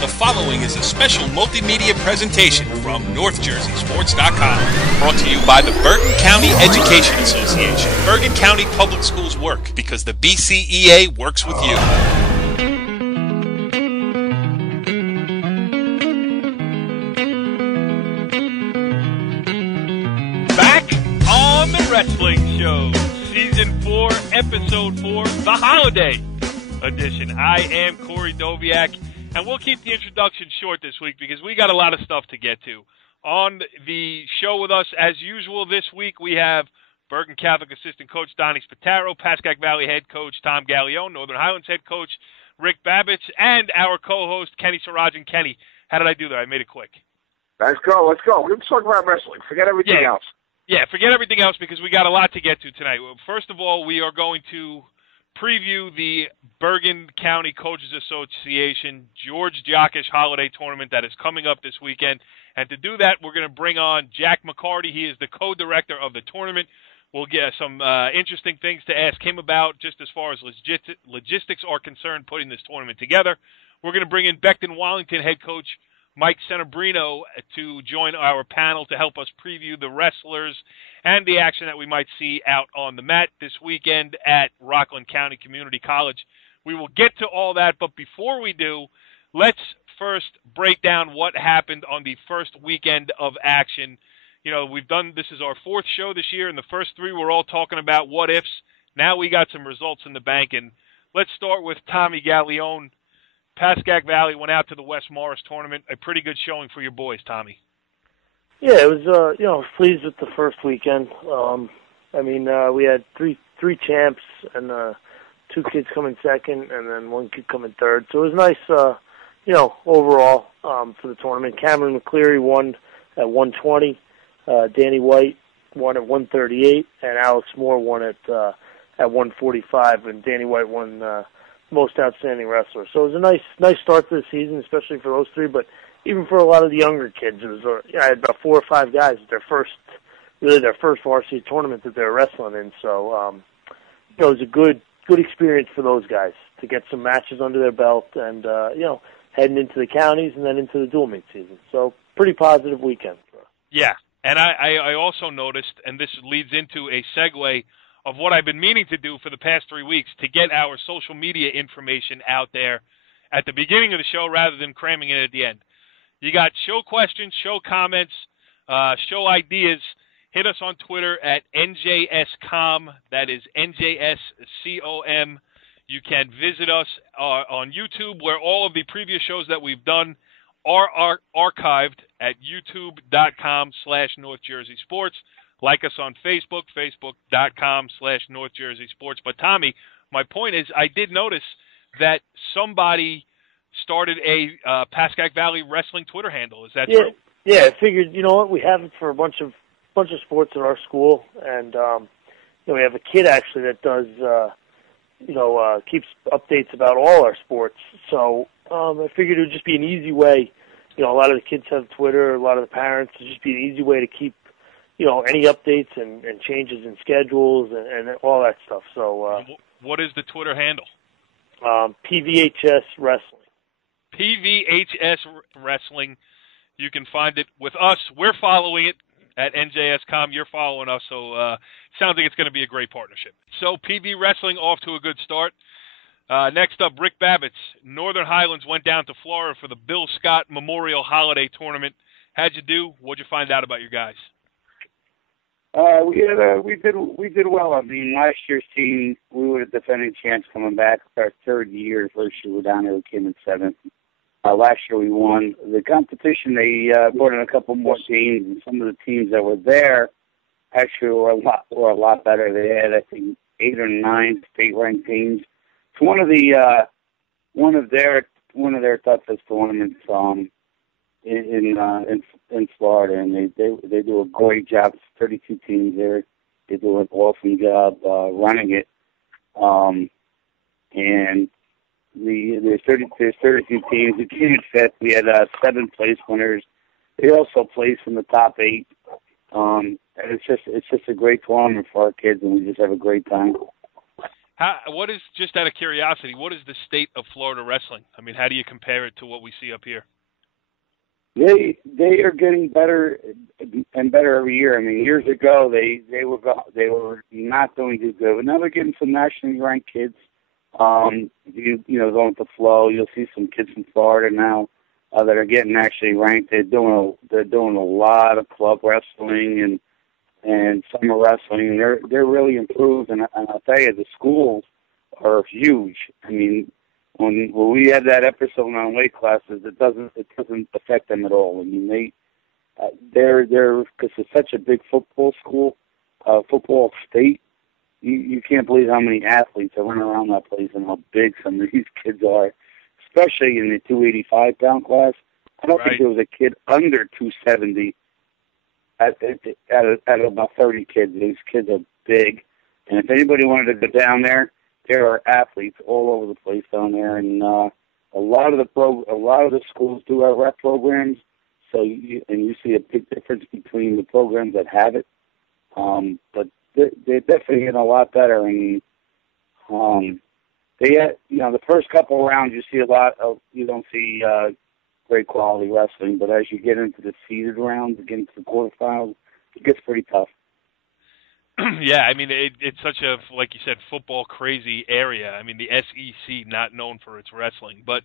The following is a special multimedia presentation from NorthJerseySports.com. Brought to you by the Bergen County Education Association. Bergen County Public Schools work because the BCCA works with you. Back on the Wrestling Show, Season 4, Episode 4, the Holiday Edition. I am Corey Doviak. And we'll keep the introduction short this week because we got a lot of stuff to get to. On the show with us, as usual, this week we have Bergen Catholic Assistant Coach Donnie Spataro, Pascack Valley Head Coach Tom Gallione, Northern Highlands Head Coach Rick Babbitts, and our co-host Kenny Sirajan. Kenny, how did I do that? I made it quick. Let's go. Let's talk about wrestling. Forget everything else. Yeah, forget everything else because we got a lot to get to tonight. First of all, we are going to preview the Bergen County Coaches Association George Jockish Holiday Tournament that is coming up this weekend. And to do that, we're going to bring on Jack McCarty. He is the co-director of the tournament. We'll get some interesting things to ask him about just as far as logistics are concerned putting this tournament together. We're going to bring in Becton Wallington head coach Mike Settembrino to join our panel to help us preview the wrestlers and the action that we might see out on the mat this weekend at Rockland County Community College. We will get to all that, but before we do, let's first break down what happened on the first weekend of action. You know, this is our fourth show this year, and the first three were all talking about what-ifs. Now we got some results in the bank, and let's start with Tommy Gallione. Pascack Valley went out to the West Morris tournament. A pretty good showing for your boys, Tommy. Yeah, it was, pleased with the first weekend. We had three champs and two kids coming second and then one kid coming third. So it was nice, overall for the tournament. Cameron McCleary won at 120. Danny White won at 138. And Alex Moore won at 145. And Danny White won most outstanding wrestler. So it was a nice start to the season, especially for those three, but even for a lot of the younger kids. It was I had about 4 or 5 guys their first varsity tournament that they were wrestling in. So it was a good experience for those guys to get some matches under their belt and heading into the counties and then into the dual meet season. So pretty positive weekend for us. Yeah, and I also noticed, and this leads into a segue of what I've been meaning to do for the past 3 weeks, to get our social media information out there at the beginning of the show rather than cramming it at the end. You got show questions, show comments, show ideas. Hit us on Twitter at NJSCOM. That is NJSCOM. You can visit us on YouTube, where all of the previous shows that we've done are archived at youtube.com/NorthJerseySports. Like us on Facebook, facebook.com/NorthJerseySports. But, Tommy, my point is I did notice that somebody started a Pascack Valley Wrestling Twitter handle. Is that true? Yeah, I figured, you know what, we have it for a bunch of sports at our school. And, we have a kid, actually, that does, keeps updates about all our sports. So I figured it would just be an easy way. A lot of the kids have Twitter, a lot of the parents. It would just be an easy way to keep any updates and changes in schedules and all that stuff. So, what is the Twitter handle? PVHS Wrestling. PVHS Wrestling. You can find it with us. We're following it at NJSCOM. You're following us, so sounds like it's going to be a great partnership. So, PV Wrestling off to a good start. Next up, Rick Babbitts. Northern Highlands went down to Florida for the Bill Scott Memorial Holiday Tournament. How'd you do? What'd you find out about your guys? We did well. I mean, last year's team, we were the defending champs coming back. Our third year. First year we were down there, we came in 7th. Last year we won. The competition, they brought in a couple more teams, and some of the teams that were there actually were a lot better. They had, I think, 8 or 9 state-ranked teams. It's one of their toughest tournaments in Florida, and they do a great job. It's 32 teams there. They do an awesome job running it. And there's 32 teams. We came in 5th. We had 7 place winners. They also placed in the top 8. And it's just a great tournament for our kids, and we just have a great time. What is, just out of curiosity, what is the state of Florida wrestling? I mean, how do you compare it to what we see up here? They are getting better and better every year. I mean, years ago they were not doing too good, but now they're getting some nationally ranked kids. You know, going with the flow. You'll see some kids from Florida now that are getting actually ranked. They're doing a lot of club wrestling and summer wrestling. They're really improved, and I'll tell you, the schools are huge. I mean, when we had that episode on weight classes, it doesn't affect them at all. I mean, they're because it's such a big football school, football state. You can't believe how many athletes are running around that place and how big some of these kids are, especially in the 285-pound class. I don't think there was a kid under 270 at about 30 kids. These kids are big, and if anybody wanted to go down there are athletes all over the place down there, and a lot of the schools do have rep programs. So you see a big difference between the programs that have it, but they're definitely getting a lot better. And they had, the first couple of rounds you don't see great quality wrestling, but as you get into the seeded rounds, get into the quarterfinals, it gets pretty tough. Yeah, I mean, it's such a, like you said, football crazy area. I mean, the SEC not known for its wrestling, but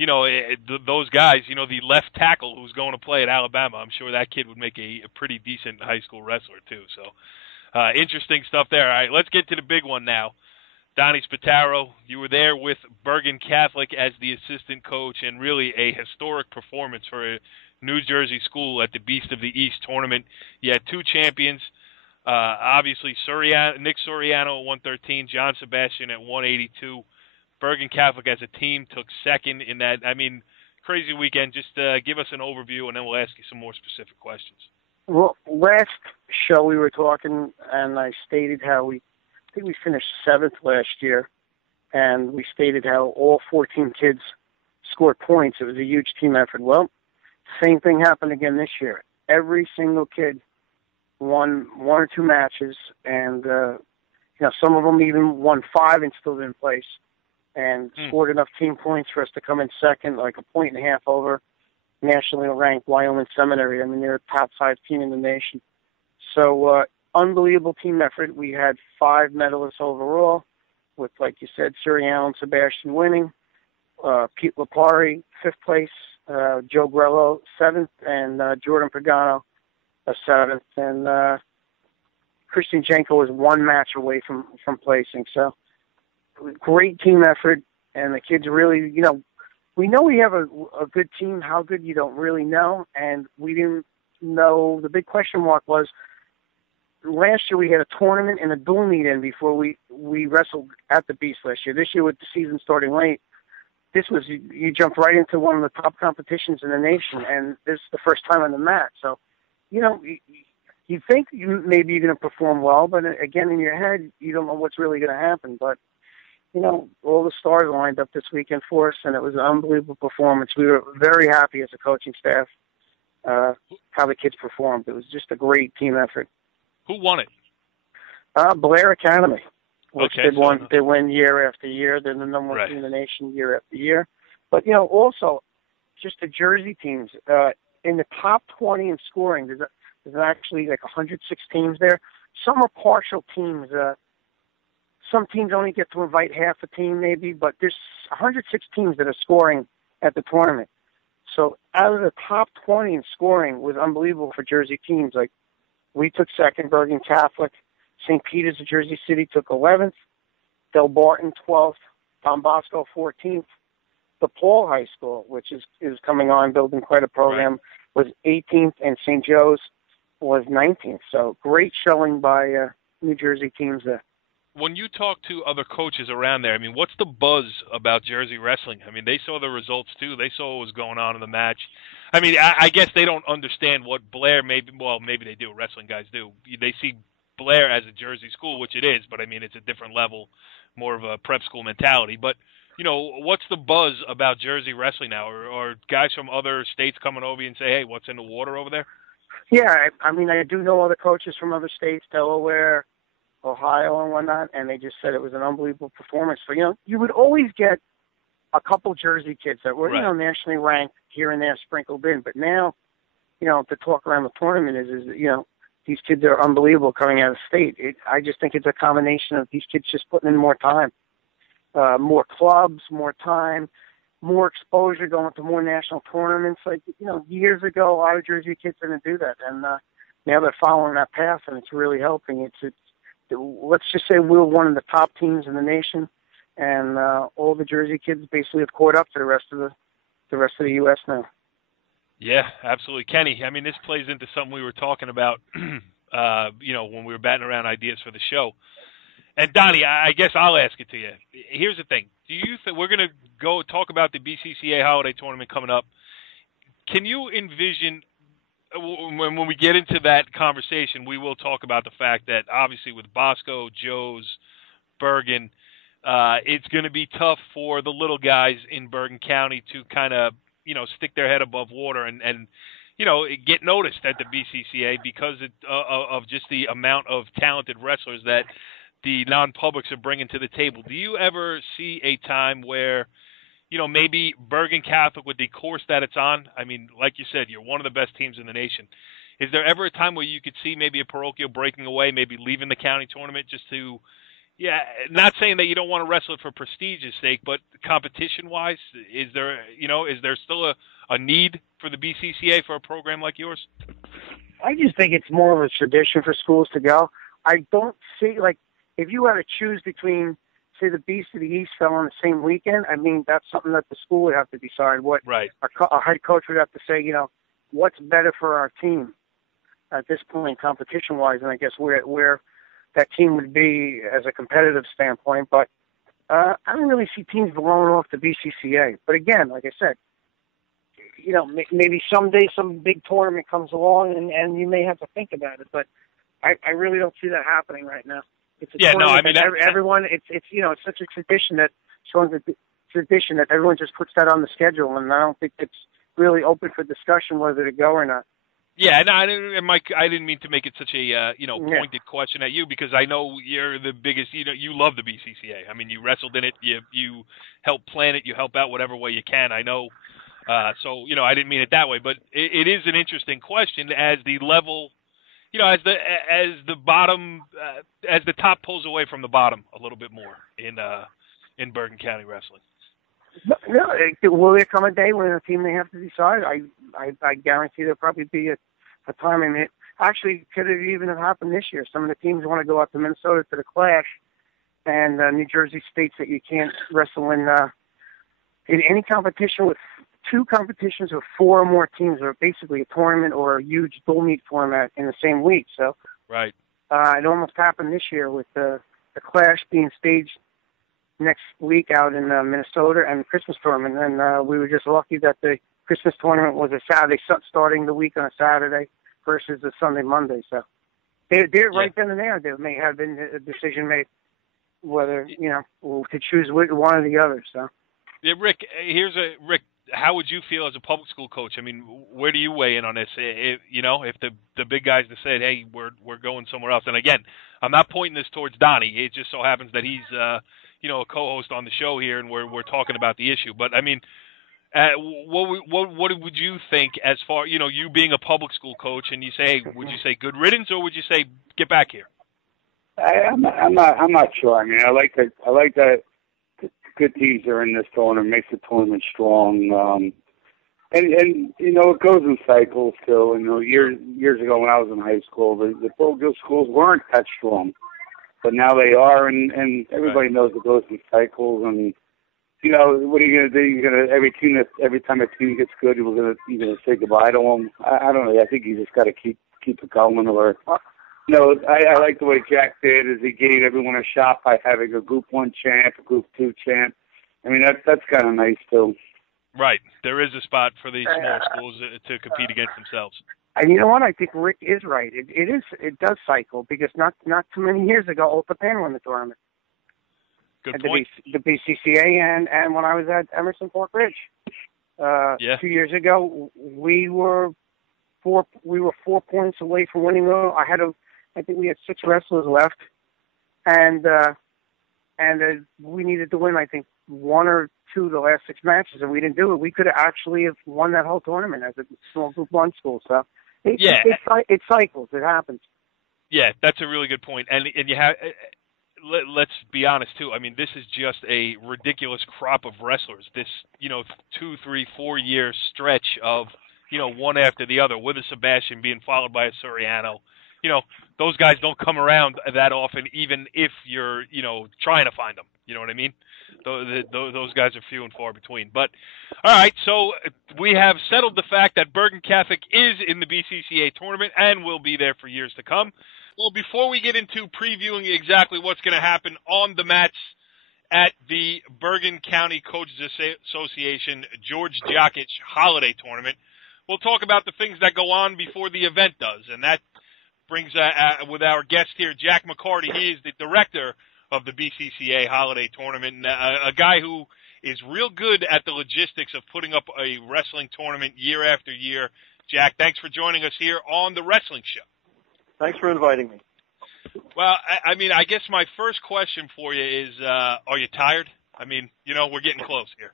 those guys, the left tackle who's going to play at Alabama, I'm sure that kid would make a pretty decent high school wrestler too. So, interesting stuff there. All right, let's get to the big one now. Donnie Spataro, you were there with Bergen Catholic as the assistant coach, and really a historic performance for a New Jersey school at the Beast of the East tournament. You had two champions. Obviously, Nick Soriano at 113, John Sebastian at 182. Bergen Catholic as a team took second in that. I mean, crazy weekend. Just give us an overview, and then we'll ask you some more specific questions. Well, last show we were talking, and I stated how I think we finished 7th last year, and we stated how all 14 kids scored points. It was a huge team effort. Well, same thing happened again this year. Every single kid won 1 or 2 matches, and some of them even won 5 and still didn't place, and scored enough team points for us to come in second, like a 1.5 points over nationally ranked Wyoming Seminary. I mean, they're a top 5 team in the nation. So unbelievable team effort. We had 5 medalists overall, with, like you said, Suriano and Sebastian winning, Pete Lapari 5th place, Joe Grello 7th, and Jordan Pagano 7th, and Christian Jenko was 1 match away from placing. So great team effort, and the kids really, we know we have a good team. How good, you don't really know, and we didn't know. The big question mark was, last year we had a tournament and a dual meet-in before we wrestled at the Beast last year. This year, with the season starting late, you jumped right into one of the top competitions in the nation, and this is the first time on the mat. So, you think maybe you're going to perform well, but again, in your head, you don't know what's really going to happen. But, all the stars lined up this weekend for us, and it was an unbelievable performance. We were very happy as a coaching staff how the kids performed. It was just a great team effort. Who won it? Blair Academy, which okay, they win year after year. They're the number 1 team in the nation year after year. But, also, just the Jersey teams. In the top 20 in scoring, there's actually like 106 teams there. Some are partial teams. Some teams only get to invite half a team maybe, but there's 106 teams that are scoring at the tournament. So out of the top 20 in scoring was unbelievable for Jersey teams. Like, we took second, Bergen Catholic. St. Peter's of Jersey City took 11th. Del Barton 12th. Don Bosco 14th. DePaul High School, which is coming on, building quite a program, was 18th, and St. Joe's was 19th. So great showing by New Jersey teams there. When you talk to other coaches around there, I mean, what's the buzz about Jersey wrestling? I mean, they saw the results too. They saw what was going on in the match. I mean, I guess they don't understand what Blair maybe they do. Wrestling guys do. They see Blair as a Jersey school, which it is, but I mean, it's a different level, more of a prep school mentality. But what's the buzz about Jersey wrestling now? Or guys from other states coming over and say, hey, what's in the water over there? Yeah, I mean, I do know other coaches from other states, Delaware, Ohio and whatnot, and they just said it was an unbelievable performance. So, you would always get a couple Jersey kids that were, nationally ranked here and there sprinkled in. But now, the talk around the tournament is these kids are unbelievable coming out of state. I just think it's a combination of these kids just putting in more time, more clubs, more time, more exposure, going to more national tournaments. Like, years ago, a lot of Jersey kids didn't do that. And now they're following that path, and it's really helping. Let's just say we're one of the top teams in the nation, and all the Jersey kids basically have caught up to the rest of the U.S. now. Yeah, absolutely. Kenny, I mean, this plays into something we were talking about, when we were batting around ideas for the show. And Donnie, I guess I'll ask it to you. Here's the thing. Do you think we're going to go talk about the BCCA Holiday Tournament coming up? Can you envision, when we get into that conversation, we will talk about the fact that obviously with Bosco, Joe's, Bergen, it's going to be tough for the little guys in Bergen County to kind of, stick their head above water and get noticed at the BCCA because of just the amount of talented wrestlers that the non-publics are bringing to the table. Do you ever see a time where, maybe Bergen Catholic with the course that it's on, I mean, like you said, you're one of the best teams in the nation. Is there ever a time where you could see maybe a parochial breaking away, maybe leaving the county tournament just to, not saying that you don't want to wrestle it for prestige's sake, but competition-wise, is there still a need for the BCCA for a program like yours? I just think it's more of a tradition for schools to go. I don't see, if you had to choose between, say, the Beast of the East fell on the same weekend, I mean, that's something that the school would have to decide. What right. Our head coach would have to say, what's better for our team at this point, competition-wise, and I guess where that team would be as a competitive standpoint. But I don't really see teams blowing off the BCCA. But again, like I said, maybe someday some big tournament comes along and you may have to think about it. But I really don't see that happening right now. It's a everyone. It's such a tradition that everyone just puts that on the schedule, and I don't think it's really open for discussion whether to go or not. Yeah, and Mike, I didn't mean to make it such a pointed question at you because I know you're the biggest. You love the BCCA. I mean, you wrestled in it. You help plan it. You help out whatever way you can. I know. So I didn't mean it that way, but it is an interesting question as the level. As the bottom, as the top pulls away from the bottom a little bit more in Bergen County wrestling. No, will there come a day when a team may have to decide? I guarantee there'll probably be a time in it. Actually, could it even have happened this year? Some of the teams want to go out to Minnesota to the Clash, and New Jersey states that you can't wrestle in any competition with two competitions of four or more teams, or basically a tournament or a huge dual meet format in the same week. So, right. It almost happened this year with the Clash being staged next week out in Minnesota and the Christmas tournament. And we were just lucky that the Christmas tournament was a Saturday, starting the week on a Saturday versus a Sunday, Monday. So they're right then and there. There may have been a decision made whether, to choose one or the other. So, yeah, Rick, Rick, how would you feel as a public school coach? I mean, where do you weigh in on this? If the big guys decide, hey, we're going somewhere else. And again, I'm not pointing this towards Donnie. It just so happens that he's a co-host on the show here, and we're talking about the issue. But I mean, what would you think as far you being a public school coach, and you say, would you say good riddance, or would you say get back here? I'm not sure. I mean, I like that. Good teams are in this tournament, makes the tournament strong. And it goes in cycles too. Years ago when I was in high school, the parochial schools weren't that strong, but now they are, and everybody knows it goes in cycles. And what are you gonna do? You're gonna every time a team gets good, you're gonna say goodbye to them. I don't know. I think you just got to keep it going. Or I like the way Jack did, is he gave everyone a shot by having a Group 1 champ, a Group 2 champ. I mean, that's kind of nice, too. Right. There is a spot for these small schools to compete against themselves. And you know what? I think Rick is right. It does cycle, because not too many years ago, Otapan won the tournament. Good point. The BCCA and when I was at Emerson Park Ridge 2 years ago, we were 4 points away from winning. I think we had 6 wrestlers left, and we needed to win, I think, 1 or 2 of the last 6 matches, and we didn't do it. We could have actually have won that whole tournament as a small Group 1 school. So it cycles. It happens. Yeah, that's a really good point. And you have. Let's be honest too. I mean, this is just a ridiculous crop of wrestlers. This, 2, 3, 4 year stretch of, one after the other, with a Sebastian being followed by a Soriano. Those guys don't come around that often, even if you're, trying to find them. You know what I mean? Those guys are few and far between. But, all right, so we have settled the fact that Bergen Catholic is in the BCCA tournament and will be there for years to come. Well, before we get into previewing exactly what's going to happen on the mats at the Bergen County Coaches Association George Jakic Holiday Tournament, we'll talk about the things that go on before the event does. And that brings, with our guest here, Jack McCarty. He is the director of the BCCA Holiday Tournament, and a guy who is real good at the logistics of putting up a wrestling tournament year after year. Jack, thanks for joining us here on The Wrestling Show. Thanks for inviting me. Well, I mean, I guess my first question for you is, are you tired? I mean, we're getting close here.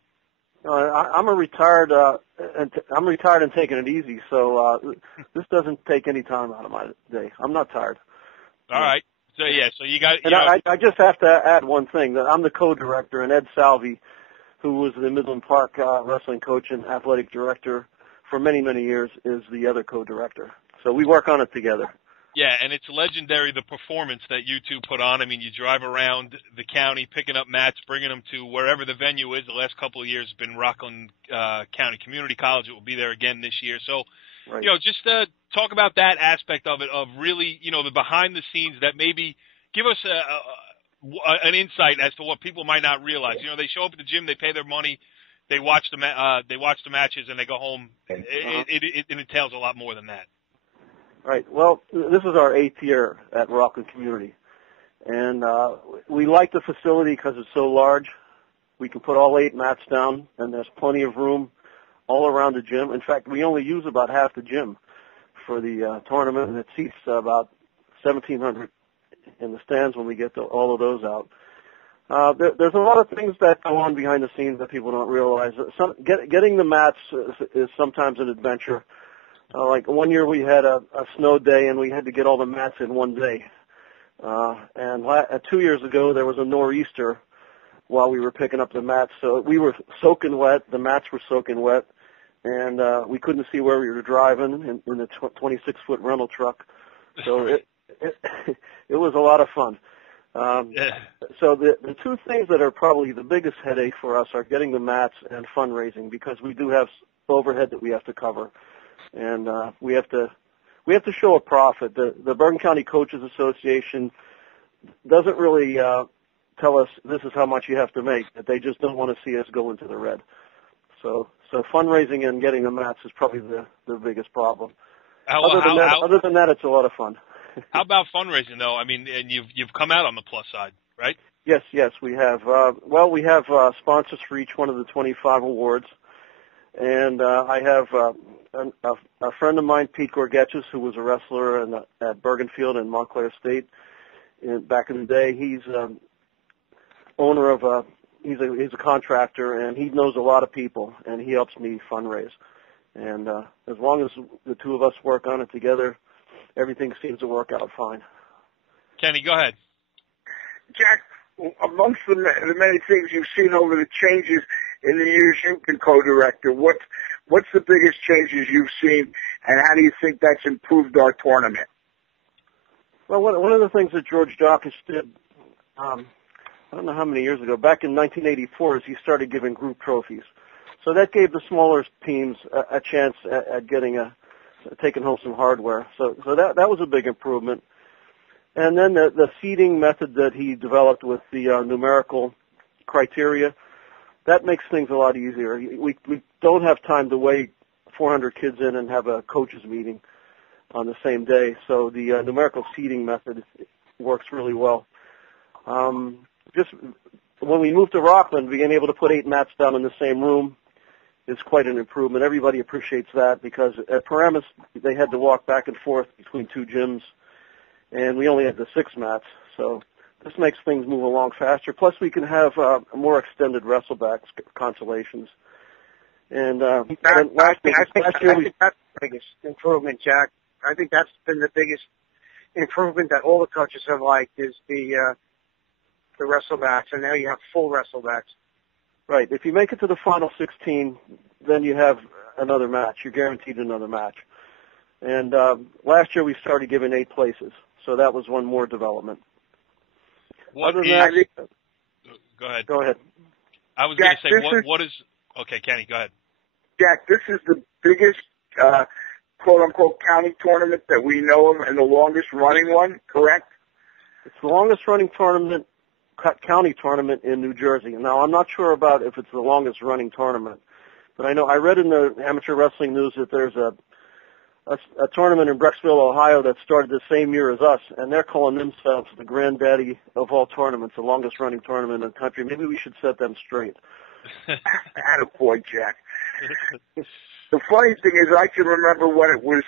I'm retired and taking it easy, so this doesn't take any time out of my day. I'm not tired. All right. So you got. And I just have to add one thing, that I'm the co-director, and Ed Salvi, who was the Midland Park wrestling coach and athletic director for many, many years, is the other co-director. So we work on it together. Yeah, and it's legendary, the performance that you two put on. I mean, you drive around the county picking up mats, bringing them to wherever the venue is. The last couple of years has been Rockland County Community College. It will be there again this year. So, right. Just talk about that aspect of it, of really, the behind the scenes that maybe give us an insight as to what people might not realize. They show up at the gym, they pay their money, they watch the matches, and they go home. It entails a lot more than that. Right. Well, this is our 8th year at Rockland Community, and we like the facility because it's so large. We can put all 8 mats down, and there's plenty of room all around the gym. In fact, we only use about half the gym for the tournament, and it seats about 1,700 in the stands when we get all of those out. There's a lot of things that go on behind the scenes that people don't realize. Getting the mats is sometimes an adventure. Like one year we had a snow day and we had to get all the mats in one day. And 2 years ago there was a nor'easter while we were picking up the mats. So we were soaking wet, the mats were soaking wet, and we couldn't see where we were driving in the 26-foot rental truck. So it was a lot of fun. So the two things that are probably the biggest headache for us are getting the mats and fundraising, because we do have overhead that we have to cover. And we have to show a profit. The Bergen County Coaches Association doesn't really tell us this is how much you have to make. That they just don't want to see us go into the red. So fundraising and getting the mats is probably the biggest problem. Other than that, it's a lot of fun. How about fundraising though? I mean, and you've come out on the plus side, right? Yes, we have. We have sponsors for each one of the 25 awards, and I have. A friend of mine, Pete Gorgetchis, who was a wrestler at Bergenfield and Montclair State back in the day. He's owner of he's a contractor, and he knows a lot of people, and he helps me fundraise. And as long as the two of us work on it together, everything seems to work out fine. Kenny, go ahead. Jack, amongst the many things you've seen over the changes in the years you've been co-director, what's the biggest changes you've seen, and how do you think that's improved our tournament? Well, one of the things that George Jakic did, I don't know how many years ago, back in 1984, is he started giving group trophies. So that gave the smaller teams a chance at taking home some hardware. So that was a big improvement. And then the seeding method that he developed with the numerical criteria, that makes things a lot easier. We don't have time to weigh 400 kids in and have a coaches meeting on the same day. So the numerical seeding method works really well. Just when we moved to Rockland, being able to put 8 mats down in the same room is quite an improvement. Everybody appreciates that, because at Paramus they had to walk back and forth between 2 gyms, and we only had the 6 mats. So This makes things move along faster. Plus, we can have more extended wrestlebacks consolations. And I think that's the biggest improvement, Jack. I think that's been the biggest improvement that all the coaches have liked is the wrestlebacks, and now you have full wrestlebacks. Right. If you make it to the final 16, then you have another match. You're guaranteed another match. And last year we started giving 8 places, so that was one more development. Go ahead. Go ahead. I was going to say, what is... Okay, Kenny, go ahead. Jack, this is the biggest, quote-unquote, county tournament that we know of and the longest-running one, correct? It's the longest-running tournament, county tournament in New Jersey. Now, I'm not sure about if it's the longest-running tournament, but I read in the Amateur Wrestling News that there's a tournament in Brecksville, Ohio that started the same year as us, and they're calling themselves the granddaddy of all tournaments, the longest-running tournament in the country. Maybe we should set them straight. Attaboy, Jack. The funny thing is I can remember when it was,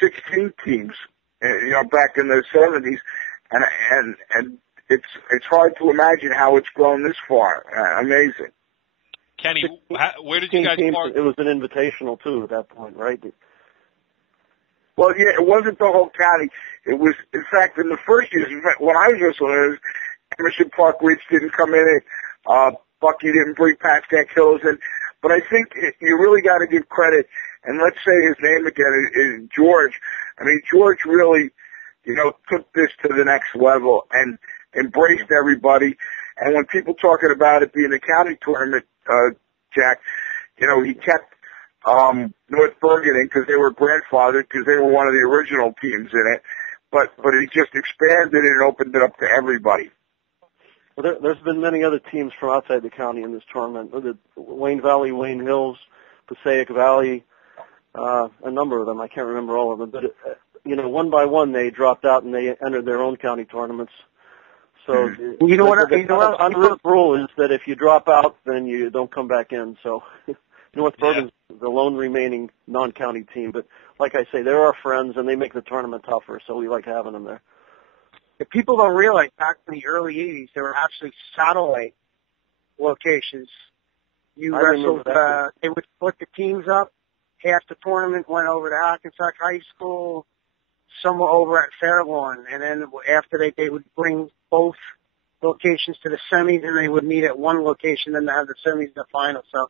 16 teams, back in the 70s, and it's hard to imagine how it's grown this far. Amazing. Kenny, where did you guys park? It was an invitational, too, at that point, right? Well, yeah, it wasn't the whole county. It was, in fact, in the first years, when I was wrestling, Emerson Park Ridge didn't come in it. Bucky didn't bring Pascack Hills in. But I think you really got to give credit, and let's say his name again is George. I mean, George really, took this to the next level and embraced everybody. And when people talking about it being a county tournament, Jack, he kept North Bergen in because they were grandfathered because they were one of the original teams in it. But he just expanded it and opened it up to everybody. Well, there's been many other teams from outside the county in this tournament. The Wayne Valley, Wayne Hills, Passaic Valley, a number of them. I can't remember all of them. But, one by one they dropped out and they entered their own county tournaments. So, the unwritten rule is that if you drop out, then you don't come back in. So, North Bergen's the lone remaining non-county team. But like I say, they're our friends and they make the tournament tougher, so we like having them there. If people don't realize, back in the early 80s, there were actually satellite locations. You wrestled, they would split the teams up. Half the tournament went over to Hackensack High School, some were over at Fairlawn, and then after they would bring both locations to the semis, and they would meet at one location, then they have the semis and the final. So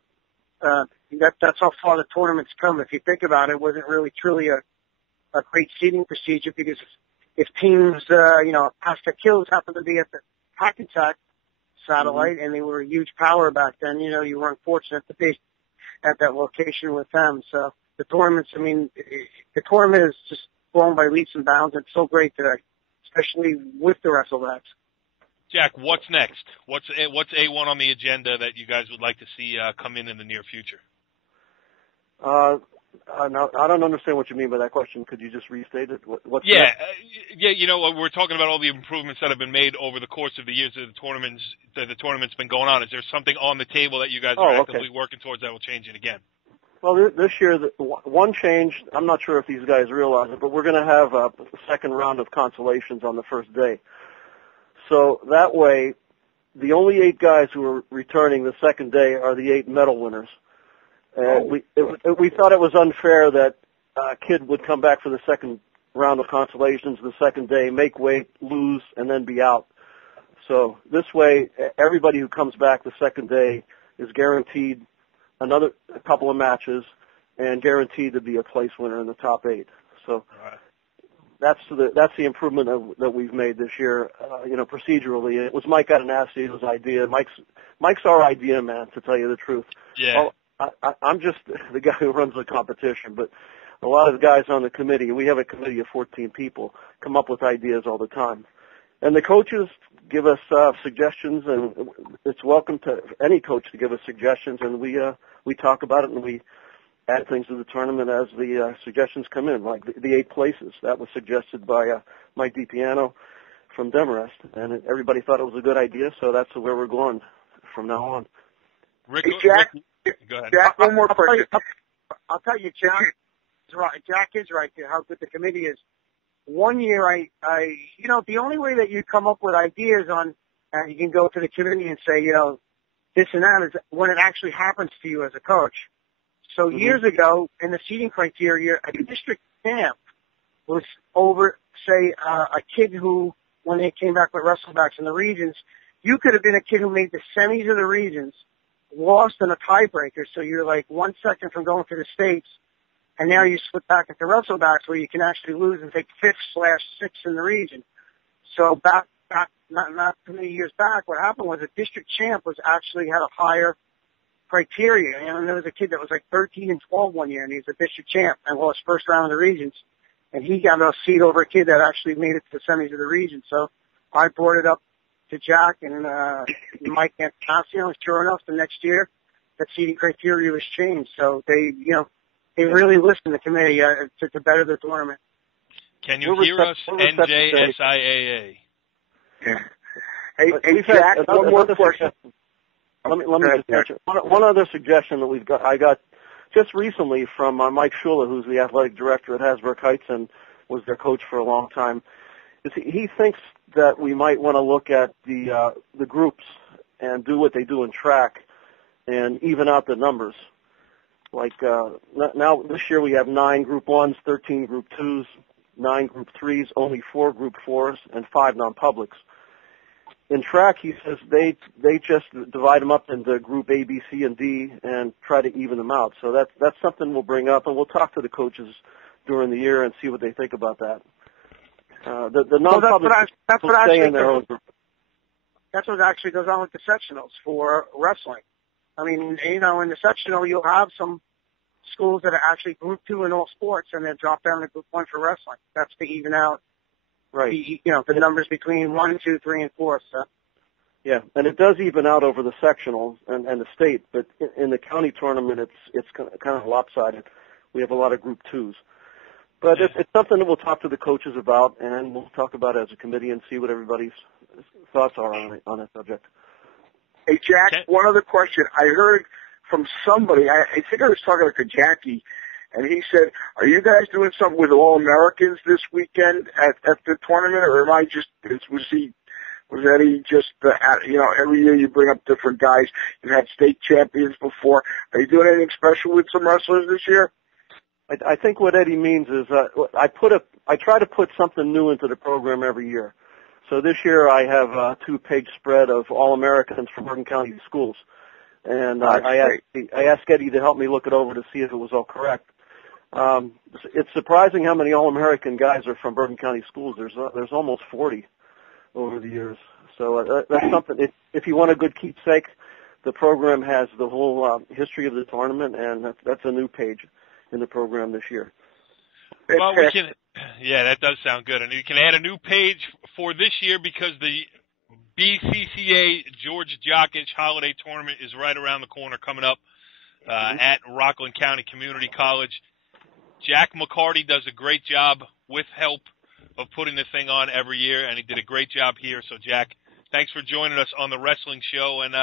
that's how far the tournament's come. If you think about it, it wasn't really truly a great seeding procedure because if teams, Pascack Hills happened to be at the Hackensack satellite and they were a huge power back then, you were unfortunate to be at that location with them. So the tournament is just blown by leaps and bounds. It's so great today, especially with the wrestlebacks. Jack, what's next? What's A1 on the agenda that you guys would like to see come in the near future? No, I don't understand what you mean by that question. Could you just restate it? What's next? We're talking about all the improvements that have been made over the course of the years that the tournament's been going on. Is there something on the table that you guys are actively working towards that will change it again? Well, this year, one change, I'm not sure if these guys realize it, but we're going to have a second round of consolations on the first day. So that way, the only 8 guys who are returning the second day are the 8 medal winners. We thought it was unfair that a kid would come back for the second round of consolations the second day, make weight, lose, and then be out. So this way, everybody who comes back the second day is guaranteed another couple of matches and guaranteed to be a place winner in the top 8. So that's the improvement that we've made this year. Procedurally, it was Mike Settembrino's idea. Mike's our idea man, to tell you the truth. Yeah. I'm just the guy who runs the competition, but a lot of the guys on the committee, we have a committee of 14 people, come up with ideas all the time. And the coaches give us suggestions, and it's welcome to any coach to give us suggestions, and we talk about it and we add things to the tournament as the suggestions come in, like the 8 places. That was suggested by Mike DiPiano from Demarest, and everybody thought it was a good idea, so that's where we're going from now on. Rick, Jack, go ahead. Jack, one more question. I'll tell you, Jack is right. How good the committee is. one year the only way that you come up with ideas on, you can go to the community and say, this and that, is when it actually happens to you as a coach. So years ago, in the seating criteria, a district champ was over, say, a kid who, when they came back with wrestlebacks in the regions, you could have been a kid who made the semis of the regions, lost in a tiebreaker, so you're like 1 second from going to the States, and now you split back into wrestlebacks where you can actually lose and take 5th/6th in the region. So back not too many years back, what happened was a district champ actually had a higher criteria. And there was a kid that was like 13-12 one year, and he was a district champ and lost first round of the regions. And he got a seat over a kid that actually made it to the semis of the region. So I brought it up to Jack and Mike Antonio, and sure enough, the next year, that seating criteria was changed. So they really listened to the committee to better the tournament. Can you hear us, NJSIAA? Yeah. Hey, Jack, one more question. Let me just mention one other suggestion that I got just recently from Mike Shula, who's the athletic director at Hasbrook Heights and was their coach for a long time. He thinks that we might want to look at the groups and do what they do in track and even out the numbers. Like now this year we have 9 Group 1s, 13 Group 2s, 9 Group 3s, only 4 Group 4s, and 5 non-publics. In track, he says they just divide them up into Group A, B, C, and D and try to even them out. So that's something we'll bring up, and we'll talk to the coaches during the year and see what they think about that. The non-publics will stay in their own group. That's what actually goes on with the sectionals for wrestling. I mean, in the sectional, you'll have some schools that are actually Group 2 in all sports, and then drop down to Group 1 for wrestling. That's to even out, right? The numbers between 1, 2, 3, and 4. So. Yeah, and it does even out over the sectionals and the state, but in the county tournament, it's kind of lopsided. We have a lot of Group 2s. But it's something that we'll talk to the coaches about, and we'll talk about it as a committee and see what everybody's thoughts are on that subject. Hey, Jack, one other question. I heard from somebody, I think I was talking to Jackie, and he said, are you guys doing something with All-Americans this weekend at the tournament, or am I just, was Eddie just, every year you bring up different guys. You've had state champions before. Are you doing anything special with some wrestlers this year? I think what Eddie means is I try to put something new into the program every year. So this year I have a 2-page spread of All-Americans from Bergen County schools. And I asked Eddie to help me look it over to see if it was all correct. It's surprising how many All-American guys are from Bergen County schools. There's almost 40 over the years. So that's something. If you want a good keepsake, the program has the whole history of the tournament, and that's a new page in the program this year. Well, that does sound good. And you can add a new page for this year because the BCCA George Jokic Holiday Tournament is right around the corner coming up at Rockland County Community College. Jack McCarty does a great job with help of putting the thing on every year, and he did a great job here. So, Jack, thanks for joining us on the wrestling show, and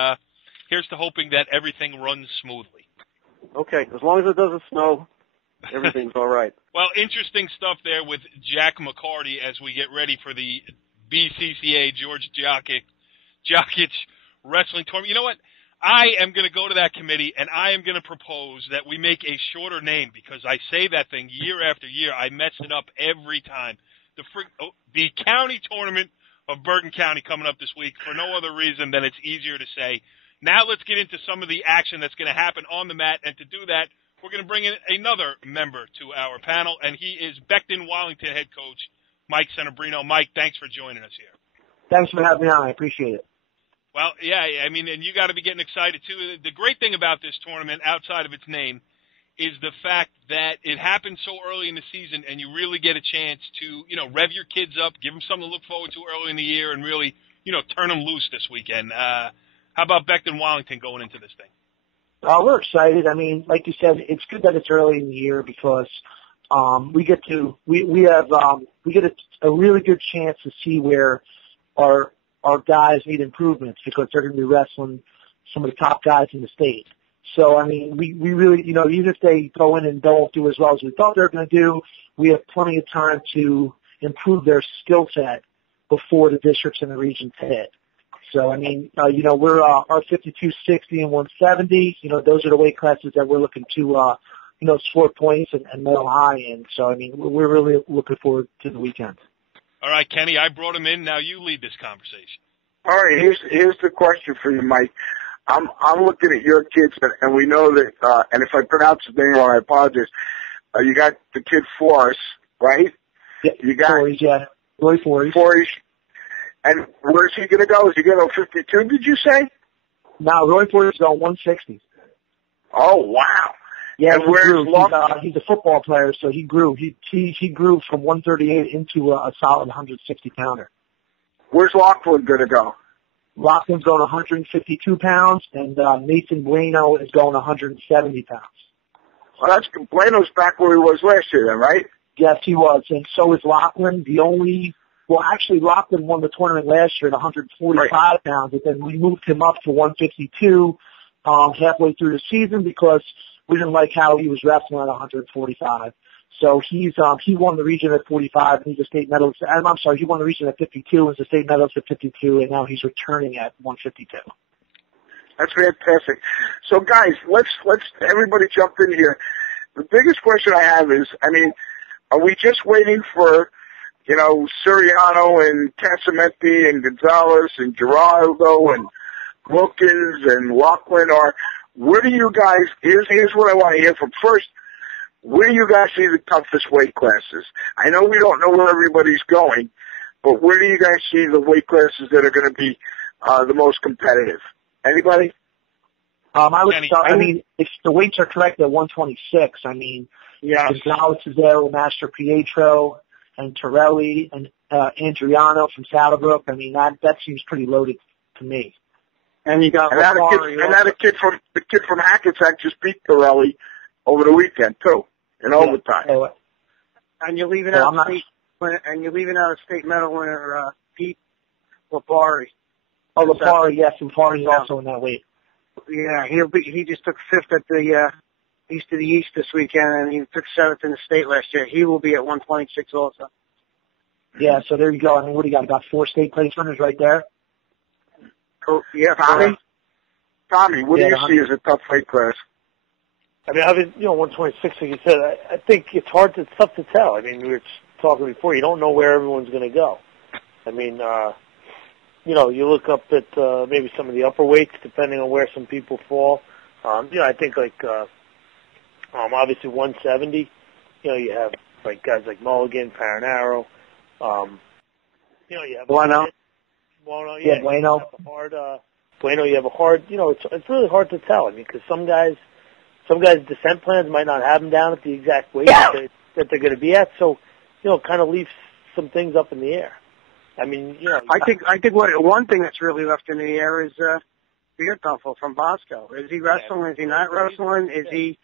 here's to hoping that everything runs smoothly. Okay, as long as it doesn't snow, everything's all right. Well, interesting stuff there with Jack McCarty as we get ready for the BCCA George Jokic Wrestling Tournament. You know what? I am going to go to that committee, and I am going to propose that we make a shorter name because I say that thing year after year. I mess it up every time. The county tournament of Bergen County coming up this week for no other reason than it's easier to say. Now let's get into some of the action that's going to happen on the mat, and to do that, we're going to bring in another member to our panel, and he is Becton Wallington head coach, Mike Settembrino. Mike, thanks for joining us here. Thanks for having me on. I appreciate it. Well, yeah, I mean, and you got to be getting excited, too. The great thing about this tournament, outside of its name, is the fact that it happens so early in the season, and you really get a chance to, rev your kids up, give them something to look forward to early in the year, and really, turn them loose this weekend. How about Becton Wallington going into this thing? We're excited. I mean, like you said, it's good that it's early in the year because we get a really good chance to see where our guys need improvements because they're going to be wrestling some of the top guys in the state. So, I mean, we really, even if they go in and don't do as well as we thought they were going to do, we have plenty of time to improve their skill set before the districts in the region hit. So, I mean, we're our 52, 60, and 170. Those are the weight classes that we're looking to, score points and medal high in. So, I mean, we're really looking forward to the weekend. All right, Kenny, I brought him in. Now you lead this conversation. All right, here's the question for you, Mike. I'm looking at your kids, and we know that, and if I pronounce his name wrong, I apologize. You got the kid Forrest, right? Yeah, you got Forrest, yeah. Roy Forrest. Forrest. And where's he going to go? Is he going to go 52, did you say? No, Roy Forrest is on 160. Oh, wow. Yeah, and where's he's a football player, so he grew. He grew from 138 into a solid 160-pounder. Where's Lachlan going to go? Lachlan's going 152 pounds, and Nathan Bueno is going 170 pounds. Well, Bueno's back where he was last year then, right? Yes, he was, and so is Lachlan. Lachlan won the tournament last year at 145 pounds, but then we moved him up to 152 halfway through the season because we didn't like how he was wrestling at 145. So he won the region at 45, and he's a state medalist. I'm sorry, he won the region at 52, and is a state medalist at 52, and now he's returning at 152. That's fantastic. So, guys, let's everybody jump in here. The biggest question I have is, I mean, are we just waiting for, Suriano and Casamenti and Gonzalez and Geraldo and Wilkins and Lachlan, or where do you guys, here's what I want to hear from first, where do you guys see the toughest weight classes? I know we don't know where everybody's going, but where do you guys see the weight classes that are going to be the most competitive? Anybody? I would start, if the weights are correct at 126, Gonzalez is there with Master Pietro and Torelli and Andriano from Saddlebrook. I mean, that seems pretty loaded to me. And you got the kid from Hackensack just beat Torelli over the weekend too in overtime. And you're leaving out state medal winner Pete Lapari. Oh, Lapari, yes, Lapari's also in that weight. Yeah, he just took fifth at the East of the East this weekend, and he took seventh in the state last year. He will be at 126 also. Yeah, so there you go. I mean, what do you got? About 4 state place winners right there. Yeah, Tommy, what do you see as a tough weight class? I mean, 126, like you said, I think it's tough to tell. I mean, we were talking before, you don't know where everyone's going to go. I mean, you look up at maybe some of the upper weights, depending on where some people fall. I think obviously 170, you have like guys like Mulligan, Paranaro, you have Bueno. Bueno. Bueno, you have a hard, it's really hard to tell. I mean, because some guys' descent plans might not have them down at the exact weight that they're going to be at, so, kind of leaves some things up in the air. I mean, I think one thing that's really left in the air is Biertoffel from Bosco. Is he wrestling? Is he not wrestling? Is he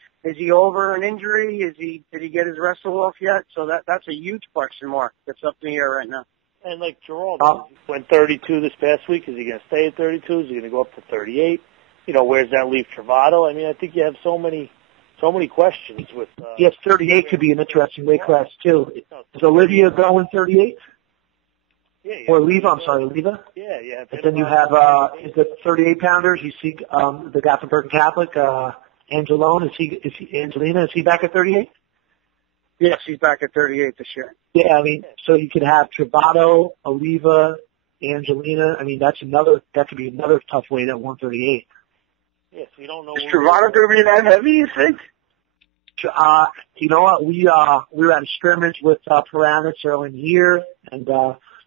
over an injury? Did he get his wrestle off yet? So that's a huge question mark that's up in the air right now. And like Geraldo, he went 32 this past week. Is he going to stay at 32? Is he going to go up to 38? Where's that leave Travato? I mean, I think you have so many questions with. Yes, 38 could be an interesting weight class too. Is Olivia going 38? Yeah. Or Leva? I'm sorry, Leva. Yeah. And then you have is it 38 pounders? You see the guy from Bergen Catholic, Angelone. Angelina? Is he back at 38? Yes, he's back at 38 this year. Yeah, I mean, so you could have Travato, Oliva, Angelina. I mean, that could be another tough weight at 138. Yes, we don't know. Is Travato going to be that heavy, you think? You know what? We were at a scrimmage with Paranis early in the year, and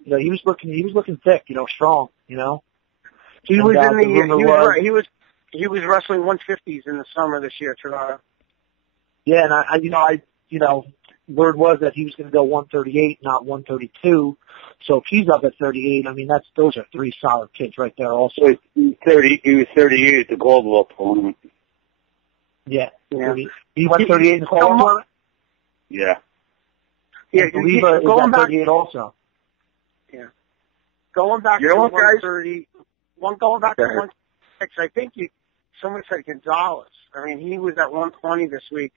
he was looking thick, strong, He was wrestling 150s in the summer this year, Travato. Yeah, and word was that he was going to go 138, not 132. So if he's up at 38, I mean, those are 3 solid kids right there also. He was 38 at the Global tournament. Yeah. He went 38 in the Global tournament? Yeah. Yeah, Oliva is at 38 also. Yeah. Going back to 130, going back to 126, I think someone said Gonzalez. I mean, he was at 120 this week,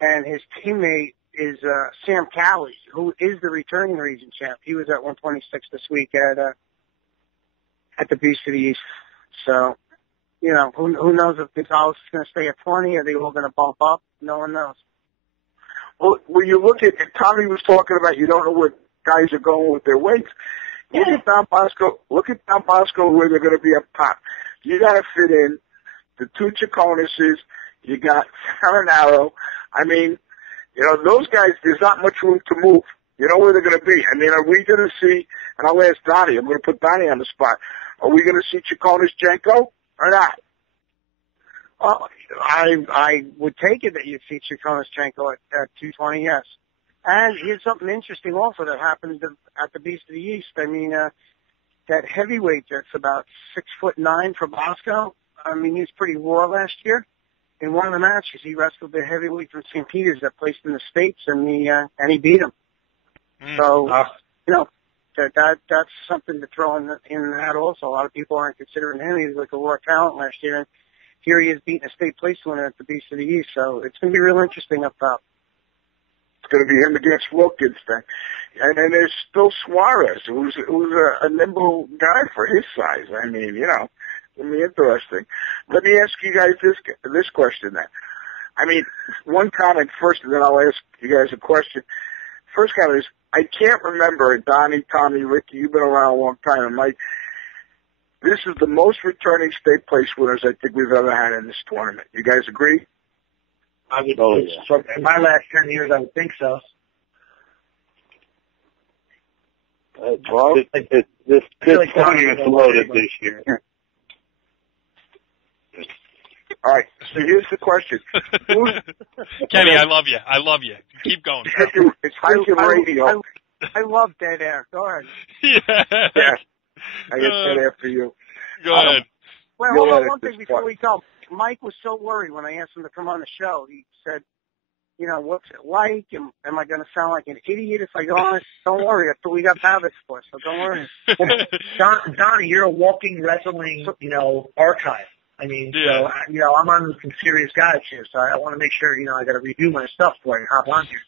and his teammate is Sam Cowley, who is the returning region champ. He was at 126 this week at the BCCA. So, you know, who knows if Gonzalez is going to stay at 20? Are they all going to bump up? No one knows. Well, when you look at, Tommy was talking about, you don't know where guys are going with their weights. Look at Don Bosco, where they're going to be up top. You got to fit in the two Chaconases. You got Farinaro. I mean, you know, those guys, there's not much room to move. You know where they're going to be. I mean, are we going to see, and I'll ask Donnie, I'm going to put Donnie on the spot, are we going to see Chaconas Jenko or not? I would take it that you'd see Chaconas Jenko at 220, yes. And here's something interesting also that happened at the Beast of the East. I mean, that heavyweight that's about 6'9" for Bosco. I mean, he was pretty raw last year. In one of the matches, he wrestled the heavyweight from St. Peter's that placed in the States, and he beat him. So, you know, that's something to throw in that also. A lot of people aren't considering him. He was like a raw talent last year, and here he is beating a state place winner at the Beast of the East. So it's going to be real interesting up top. It's going to be him against Wilkins then. And then there's still Suarez, who's a nimble guy for his size. I mean, you know, it'll be interesting. Let me ask you guys this question then. I mean, one comment first, and then I'll ask you guys a question. First comment is, I can't remember, Donnie, Tommy, Ricky, you've been around a long time, and Mike, this is the most returning state place winners I think we've ever had in this tournament. You guys agree? I would. In my last 10 years, I would think so. Well, this tournament is loaded this year. All right, so here's the question. Kenny, I love you. I love you. Keep going. It's freaking radio. I love dead air. Go ahead. Yeah. I get dead air for you. Go ahead. Well, hold on one thing before we go. Mike was so worried when I asked him to come on the show. He said, you know, what's it like? Am I going to sound like an idiot if I go on it? Don't worry. That's what we got Babbitt for, so don't worry. Donnie, you're a walking wrestling, you know, archive. I mean, so, you know, I'm on with some serious guys here, so I want to make sure, you know, I got to review my stuff before I hop on here.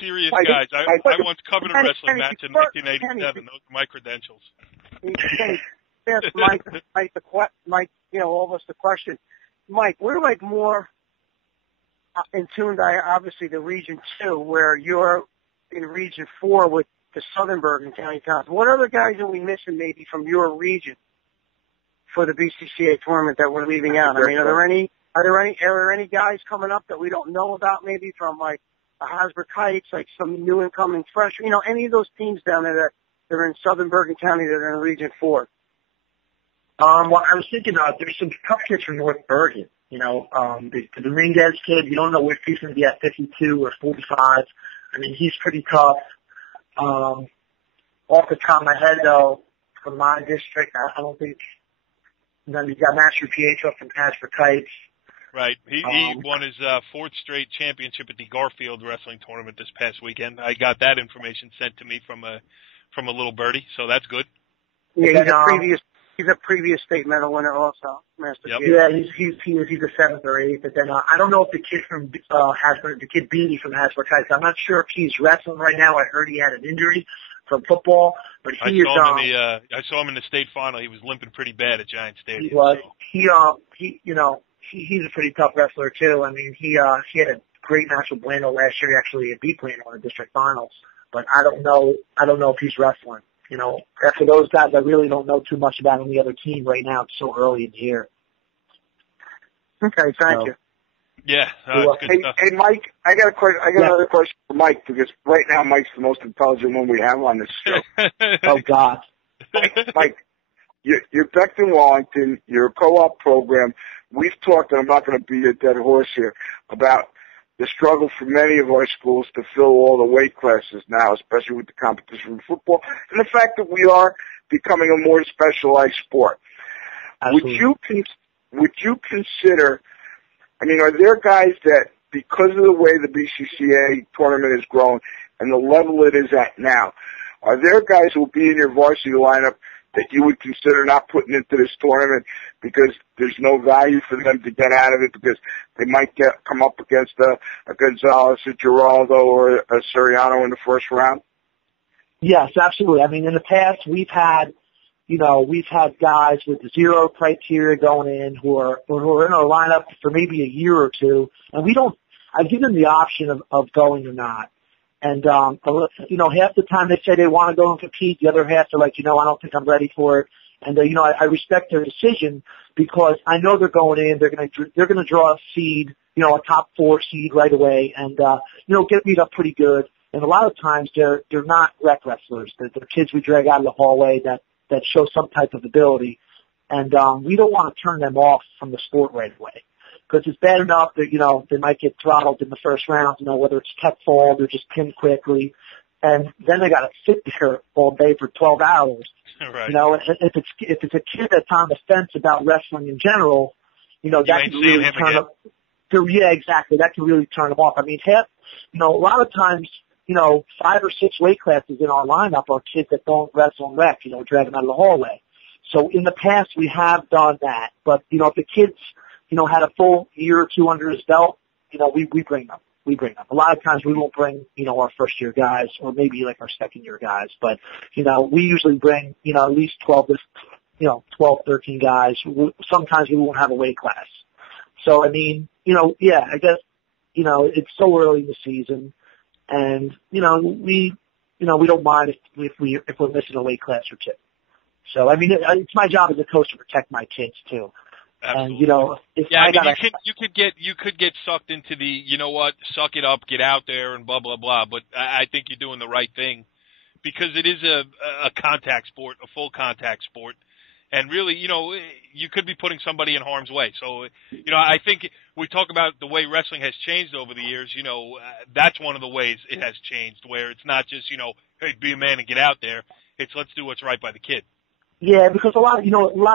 Serious guys. I once covered a wrestling match in 1987. Those are my credentials. Yes, Mike, you know, all of us the question. Mike, we're like more in tune to obviously the Region 2, where you're in Region 4 with the Southern Bergen County towns. What other guys are we missing maybe from your region for the BCCA tournament that we're leaving out? I mean, are there any guys coming up that we don't know about maybe from like the Hasbrook Heights, like some new incoming freshmen, you know, any of those teams down there that are in Southern Bergen County that are in Region 4? Well, I was thinking there's some tough kids from North Bergen. You know, the Dominguez kid, you don't know if he's going to be at 52 or 45. I mean, he's pretty tough. Off the top of my head, though, from my district, I don't think. And then you got Master Pietro from Hasbrook Heights. Right. He won his fourth straight championship at the Garfield Wrestling Tournament this past weekend. I got that information sent to me from a little birdie, so that's good. Yeah, he's a previous state medal winner also, Master Pietro. Yeah, he's a 7th or 8th. But then I don't know if the kid from the kid Beatty from Hasbrook Heights, I'm not sure if he's wrestling right now. I heard he had an injury from football, but I saw him in the state final. He was limping pretty bad at Giant Stadium. He was. So. He's a pretty tough wrestler too. I mean, he had a great match with Blando last year. He actually beat Blando in the district finals. But I don't know if he's wrestling. You know, after those guys, I really don't know too much about any other team right now. It's so early in the year. Okay, thank you. Yeah. Hey, Mike, I got another question for Mike, because right now Mike's the most intelligent one we have on this show. Oh God, Mike, you're Becton Wallington. You're a co-op program. We've talked, and I'm not going to beat a dead horse here, about the struggle for many of our schools to fill all the weight classes now, especially with the competition in football, and the fact that we are becoming a more specialized sport. Absolutely. Would you consider, I mean, are there guys that, because of the way the BCCA tournament has grown and the level it is at now, are there guys who will be in your varsity lineup that you would consider not putting into this tournament because there's no value for them to get out of it because they might come up against a Gonzalez, a Giraldo, or a Soriano in the first round? Yes, absolutely. I mean, in the past, we've had guys with zero criteria going in who are in our lineup for maybe a year or two, and I give them the option of going or not. And, half the time they say they want to go and compete. The other half they're like, I don't think I'm ready for it. And, I respect their decision because I know they're going in. They're going to draw a seed, a top 4 seed right away and, get beat up pretty good. And a lot of times they're not rec wrestlers. They're kids we drag out of the hallway that show some type of ability. And, we don't want to turn them off from the sport right away. Because it's bad enough that, they might get throttled in the first round, whether it's tech fall, they're just pinned quickly. And then they got to sit there all day for 12 hours. Right. If it's a kid that's on the fence about wrestling in general, that can really turn up. Yeah, exactly. That can really turn them off. I mean, a lot of times, 5 or 6 weight classes in our lineup are kids that don't wrestle and rec, drag them out of the hallway. So in the past, we have done that. But, if the kids, had a full year or two under his belt, we bring them. We bring them. A lot of times we won't bring, our first year guys or maybe like our second year guys, but, we usually bring, at least 12, 13 guys. Sometimes we won't have a weight class. So, I mean, I guess, it's so early in the season and, we don't mind if we're missing a weight class or two. So, I mean, it's my job as a coach to protect my kids too. Absolutely. And, you could get sucked into the, suck it up, get out there and blah, blah, blah. But I think you're doing the right thing because it is a contact sport, a full contact sport. And really, you could be putting somebody in harm's way. So, I think we talk about the way wrestling has changed over the years. That's one of the ways it has changed where it's not just, hey, be a man and get out there. It's let's do what's right by the kid. Yeah, because a lot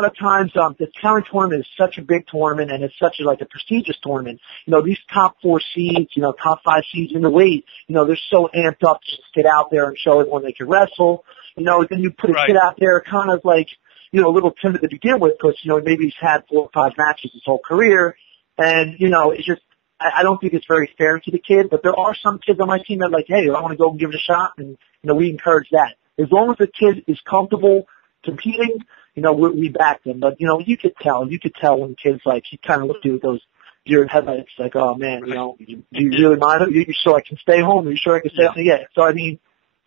of times, the county tournament is such a big tournament and it's such a prestigious tournament. These top 4 seeds, top 5 seeds in the weight, they're so amped up to just get out there and show everyone they can wrestle. Then you put a kid out there kind of like, a little timid to begin with because, maybe he's had 4 or 5 matches his whole career. And, it's just, I don't think it's very fair to the kid, but there are some kids on my team that are like, hey, I want to go and give it a shot. And, we encourage that. As long as the kid is comfortable competing, we back them. But, you could tell when kids he kind of look through those deer headlights like, oh man, do you really mind? Are you sure I can stay home? Are you sure I can stay home? Yeah. So, I mean,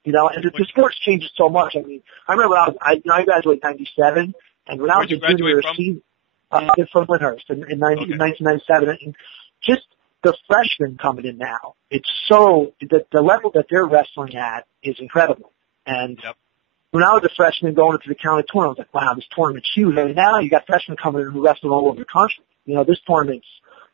and the sports changes so much. I mean, I remember I graduated in 97 and when I was a junior from Lyndhurst in 1997 and just the freshmen coming in now, it's so, the level that they're wrestling at is incredible. And when I was a freshman going into the county tournament, I was like, wow, this tournament's huge. I mean, now you got freshmen coming in who wrestle all over the country. This tournament's,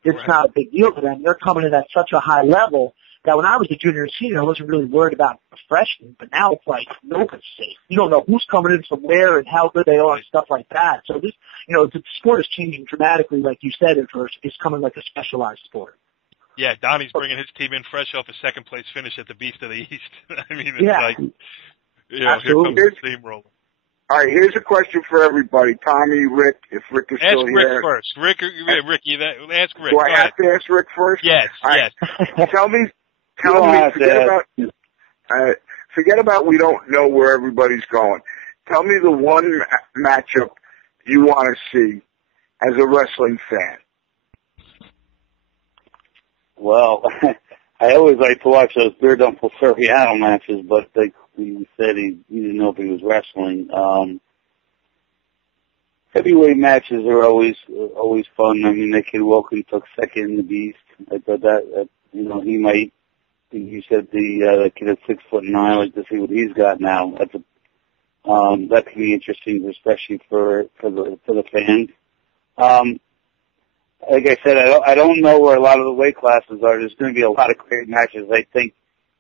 it's not a big deal for them. They're coming in at such a high level that when I was a junior and senior, I wasn't really worried about a freshman, but now it's like nobody's safe. You don't know who's coming in from where and how good they are and stuff like that. So this, the sport is changing dramatically, like you said, it's coming like a specialized sport. Yeah, Donnie's bringing his team in fresh off a second place finish at the Beast of the East. I mean, it's like, here comes the steamroller. All right, here's a question for everybody. Tommy, Rick, if Rick is still here. Ask Rick first. Rick, ask Rick. Do I have to ask Rick first? Yes, yes. Tell me, forget about we don't know where everybody's going. Tell me the one matchup you want to see as a wrestling fan. Well, I always like to watch those Beer Dumple Soriano matches, but he said he didn't know if he was wrestling. Heavyweight matches are always fun. I mean, that kid Wilkin took second in the Beast. I thought that he might. You said the kid at 6'9". I like to see what he's got now. That could be interesting, especially for the fans. Like I said, I don't know where a lot of the weight classes are. There's going to be a lot of great matches. I think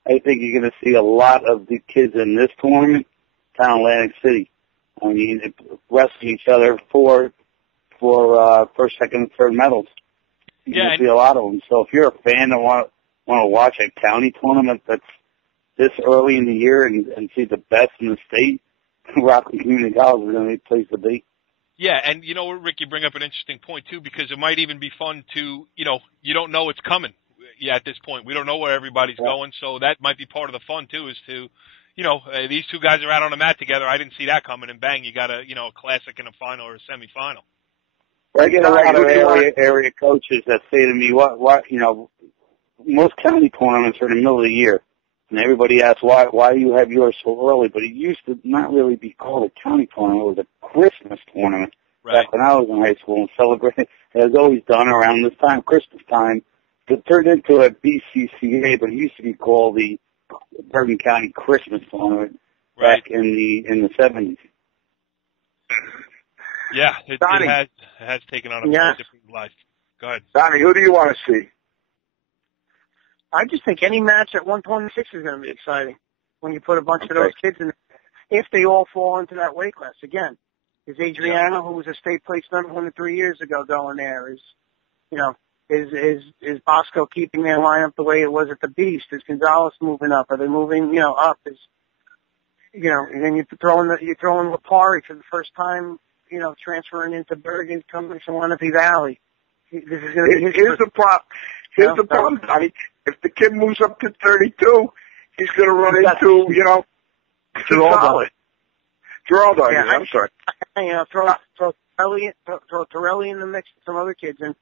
you're going to see a lot of the kids in this tournament down Atlantic City. I mean, wrestling each other for first, second, and third medals. You're going to see a lot of them. So if you're a fan and want to watch a county tournament that's this early in the year and see the best in the state, Rockland Community College is going to be a place to be. Yeah, and you know, Rick, you bring up an interesting point too, because it might even be fun to, you know, you don't know it's coming. Yeah, at this point, we don't know where everybody's going, so that might be part of the fun too. Is to, you know, these two guys are out on the mat together. I didn't see that coming, and bang, you got a classic in a final or a semifinal. I get a lot of area coaches that say to me, what, you know, most county tournaments are in the middle of the year. And everybody asks, why do you have yours so early? But it used to not really be called a county tournament. It was a Christmas tournament back when I was in high school and celebrated. It was always done around this time, Christmas time. It turned into a BCCA, but it used to be called the Bergen County Christmas Tournament back in the 70s. Yeah, it has taken on a very different life. Go ahead. Donnie, who do you want to see? I just think any match at 126 is going to be exciting when you put a bunch of those kids in, if they all fall into that weight class. Again, is Adriana, who was a state place number 1 3 years ago, going there? Is Bosco keeping their lineup the way it was at the Beast? Is Gonzalez moving up? Are they moving, up? And then you throw in Lapari for the first time, transferring into Bergen, coming from Lenape Valley. This is going to be Here's the problem, Donnie. If the kid moves up to 32, he's going to run into, Geraldo. Geraldo, yeah, I'm sorry. Throw Torelli in the mix with some other kids, and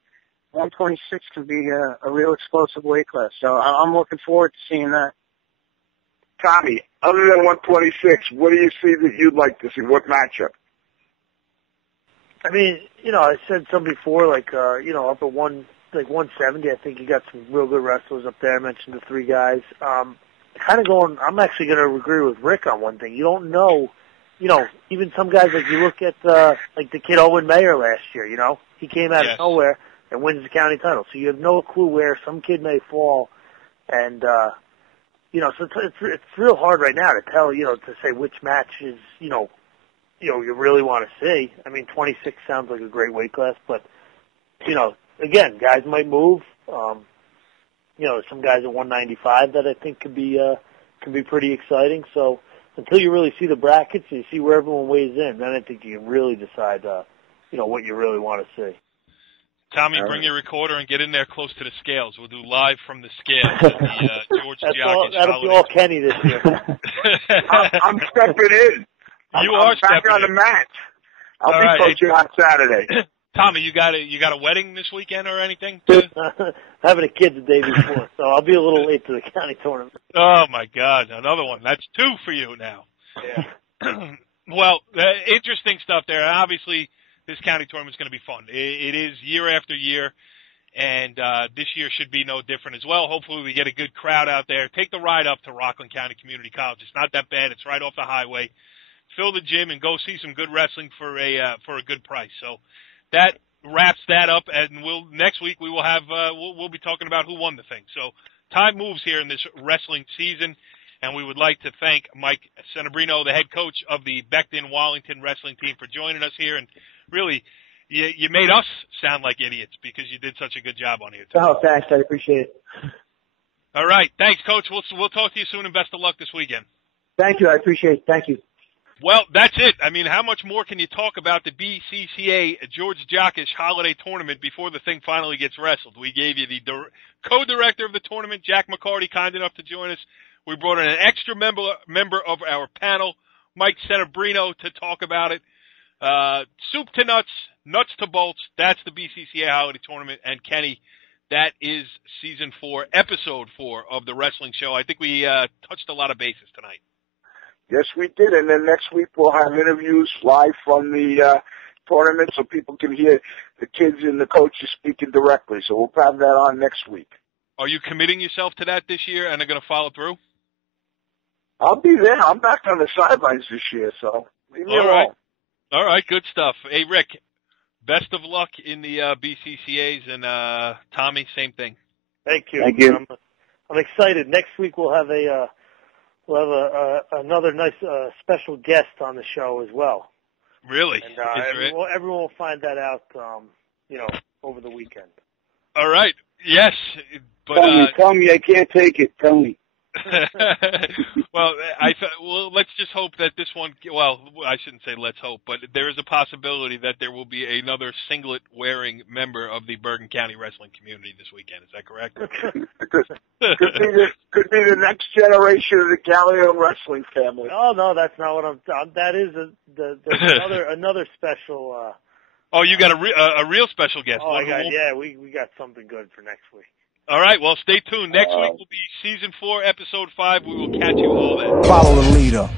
126 can be a real explosive weight class. So I'm looking forward to seeing that. Tommy, other than 126, what do you see that you'd like to see? What matchup? I mean, I said some before, up at 170. I think you got some real good wrestlers up there. I mentioned the 3 guys. I'm actually going to agree with Rick on one thing. You don't know, even some guys, like you look at, the kid Owen Mayer last year, he came out of nowhere and wins the county title. So you have no clue where some kid may fall. And, so it's real hard right now to tell, to say which match is, you really want to see. I mean, 26 sounds like a great weight class, but, again, guys might move. Some guys at 195 that I think can be pretty exciting. So until you really see the brackets and you see where everyone weighs in, then I think you can really decide, what you really want to see. Tommy, bring your recorder and get in there close to the scales. We'll do live from the scales at the George Giacoch. That'll be all Kenny this year. I'm stepping in. I'm back on the match. I'll be coaching on Saturday. Tommy, you got a wedding this weekend or anything? Having a kid the day before, so I'll be a little late to the county tournament. Oh my God, another one. That's 2 for you now. Yeah. Well, interesting stuff there. Obviously, this county tournament is going to be fun. It is year after year, and this year should be no different as well. Hopefully, we get a good crowd out there. Take the ride up to Rockland County Community College. It's not that bad. It's right off the highway. Fill the gym and go see some good wrestling for a good price. So that wraps that up, and next week we will have we'll be talking about who won the thing. So time moves here in this wrestling season, and we would like to thank Mike Settembrino, the head coach of the Becton Wallington wrestling team, for joining us here. And really, you made us sound like idiots because you did such a good job on here today. Oh, thanks. I appreciate it. All right, thanks, Coach. We'll talk to you soon, and best of luck this weekend. Thank you. I appreciate it. Thank you. Well, that's it. I mean, how much more can you talk about the BCCA George Giacoch Holiday Tournament before the thing finally gets wrestled? We gave you the co-director of the tournament, Jack McCarty, kind enough to join us. We brought in an extra member of our panel, Mike Settembrino, to talk about it. Soup to nuts, nuts to bolts. That's the BCCA Holiday Tournament. And Kenny, that is Season 4, Episode 4 of the wrestling show. I think we touched a lot of bases tonight. Yes, we did. And then next week we'll have interviews live from the tournament so people can hear the kids and the coaches speaking directly. So we'll have that on next week. Are you committing yourself to that this year and are going to follow through? I'll be there. I'm back on the sidelines this year, so leave me alone. All right, good stuff. Hey, Rick, best of luck in the BCCAs, and Tommy, same thing. Thank you. Thank you. I'm excited. Next week we'll have another nice special guest on the show as well. Really? And everyone will find that out, over the weekend. All right. Yes, but tell me I can't take it. Tell me. Well, let's just hope that this one. Well, I shouldn't say let's hope, but there is a possibility that there will be another singlet-wearing member of the Bergen County wrestling community this weekend. Is that correct? could be the next generation of the Galileo wrestling family. Oh no, that's not what I'm. That is there's another special. Oh, you got a real special guest. Oh, we got something good for next week. All right, well, stay tuned. Next week will be Season 4, Episode 5. We will catch you all then. Follow the leader.